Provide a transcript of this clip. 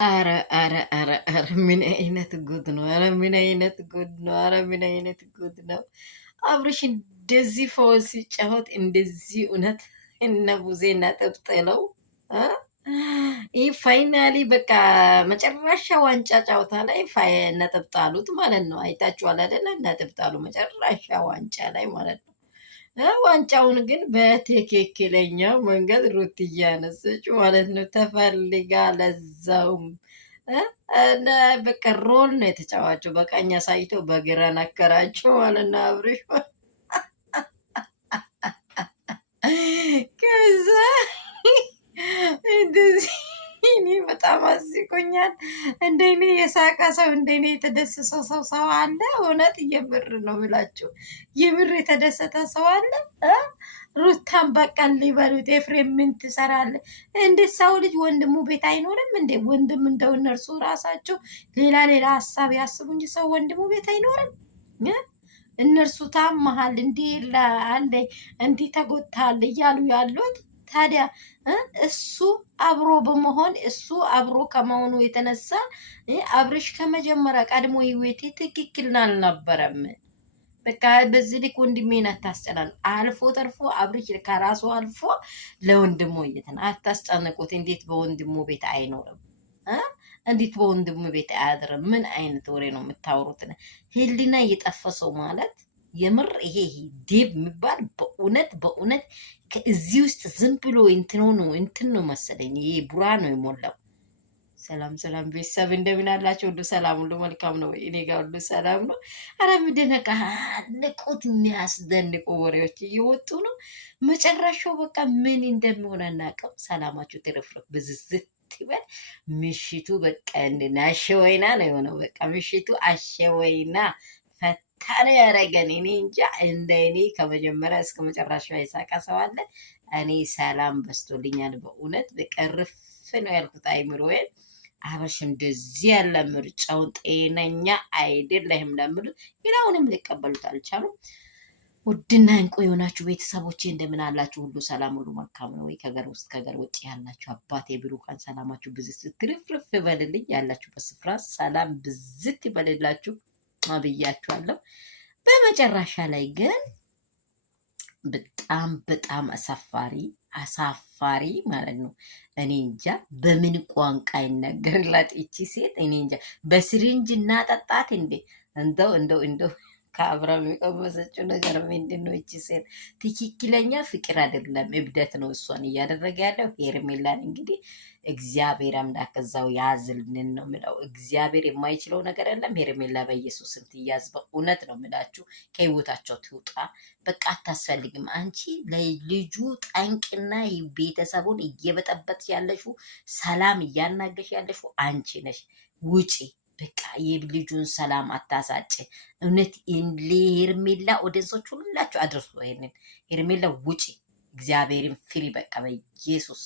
ኧረ ምን አይነት ጉድ ነው! ኧረ ምን አይነት ጉድ ነው! ኧረ ምን አይነት ጉድ ነው! አብርሽ እንደዚህ ፈውስ ሲጫወት እንደዚህ እውነት እነ ቡዜ ነጥብ ጥለው ይህ ፋይናሊ በቃ መጨረሻ ዋንጫ ጨዋታ ላይ ነጥብ ጣሉት ማለት ነው። አይታችኋል አይደለ? ነጥብ ጣሉ መጨረሻ ዋንጫ ላይ ማለት ነው። ዋንጫውን ግን በትክክለኛው መንገድ ሩት እያነሰች ማለት ነው። ተፈልጋ ለዛውም በቃ ሮል ነው የተጫዋቸው። በቀኝ አሳይተው በግራ ነከራቸው ማለት ነው አብርሽ። ከዛ እንደዚህ እኔ በጣም አስቆኛል። እንደኔ የሳቃ ሰው እንደኔ የተደሰሰ ሰው አለ? እውነት የምር ነው ብላችሁ የምር የተደሰተ ሰው አለ? ሩታን በቀን ሊበሉት ኤፍሬም ምን ትሰራለህ? እንዴት ሰው ልጅ ወንድሙ ቤት አይኖርም እንዴ? ወንድም እንደው እነርሱ ራሳቸው ሌላ ሀሳብ ያስቡ እንጂ ሰው ወንድሙ ቤት አይኖርም። እነርሱ ታመሃል እንዲህ አለ እንዲህ ተጎድተሃል እያሉ ያሉት ታዲያ እሱ አብሮ በመሆን እሱ አብሮ ከመሆኑ የተነሳ አብርሽ ከመጀመሪያ ቀድሞ ህይወቴ ትክክል አልነበረም። በቃ በዚህ ልክ ወንድሜን አታስጨናኑ። አልፎ ተርፎ አብርሽ ከራሱ አልፎ ለወንድሙ አታስጨንቁት። እንዴት በወንድሙ ቤት አይኖርም? እንዴት በወንድሙ ቤት አያድርም? ምን አይነት ወሬ ነው የምታወሩት? ህሊና እየጠፈሰው ማለት የምር ይሄ ዴብ የሚባል በእውነት ከዚህ ውስጥ ዝም ብሎ እንትን ነው መሰለኝ። ይሄ ቡራ ነው የሞላው። ሰላም ቤተሰብ እንደምን አላችሁ? ሁሉ ሰላም፣ ሁሉ መልካም ነው። እኔ ጋር ሁሉ ሰላም ነው። አረ የሚደነቃንቁት የሚያስደንቁ ወሬዎች እየወጡ ነው። መጨረሻው በቃ ምን እንደሚሆን አናውቅም። ሰላማችሁ ትርፍርፍ ብዝዝት ይበል። ምሽቱ በቃ አሸወይና ነው የሆነው። በቃ ምሽቱ አሸወይና ፈታነ ያደረገን። እኔ እንጃ እንደ እኔ ከመጀመሪያ እስከ መጨረሻው የሳቀ ሰው አለ? እኔ ሰላም በስቶልኛል በእውነት በቀርፍ ነው ያልኩት አይምሮዬን። አብርሽ እንደዚህ ያለ ምርጫውን ጤነኛ አይደለህም ለምሉት ግን አሁንም ሊቀበሉት አልቻሉም። ውድና እንቁ የሆናችሁ ቤተሰቦቼ እንደምን አላችሁ? ሁሉ ሰላም፣ ሁሉ መልካም ነው ወይ? ከገር ውስጥ ከገር ውጭ ያላችሁ አባቴ ብሩካን ሰላማችሁ ብዝት ትርፍርፍ ይበልልኝ። ያላችሁበት ስፍራ ሰላም ብዝት ይበልላችሁ ብያችኋለሁ። በመጨረሻ ላይ ግን በጣም አሳፋሪ ማለት ነው። እኔ እንጃ በምን ቋንቋ ይነገርላት ይቺ ሴት። እኔ እንጃ በስሪንጅ እናጠጣት እንዴ? እንደው ከአብርሃም የቀመሰችው ነገር ምንድን ነው? ይቺ ሴት ትክክለኛ ፍቅር አይደለም፣ እብደት ነው እሷን እያደረገ ያለው። ሄርሜላን እንግዲህ እግዚአብሔር አምላክ እዛው ያዝልን ነው የምለው። እግዚአብሔር የማይችለው ነገር የለም። ሄርሜላ በኢየሱስ ስም ትያዝ። በእውነት ነው የምላችሁ፣ ከህይወታቸው ትውጣ። በቃ አታስፈልግም። አንቺ ለልጁ ጠንቅና ቤተሰቡን እየበጠበጥ ያለሽው፣ ሰላም እያናገሽ ያለሽው አንቺ ነሽ። ውጪ በቃ የልጁን ሰላም አታሳጭ። እውነት ለሄርሜላ ኦዲየንሶች ሁላችሁ አድርሱ ይሄንን። ሄርሜላ ውጪ፣ እግዚአብሔርን ፍሪ። በቃ በኢየሱስ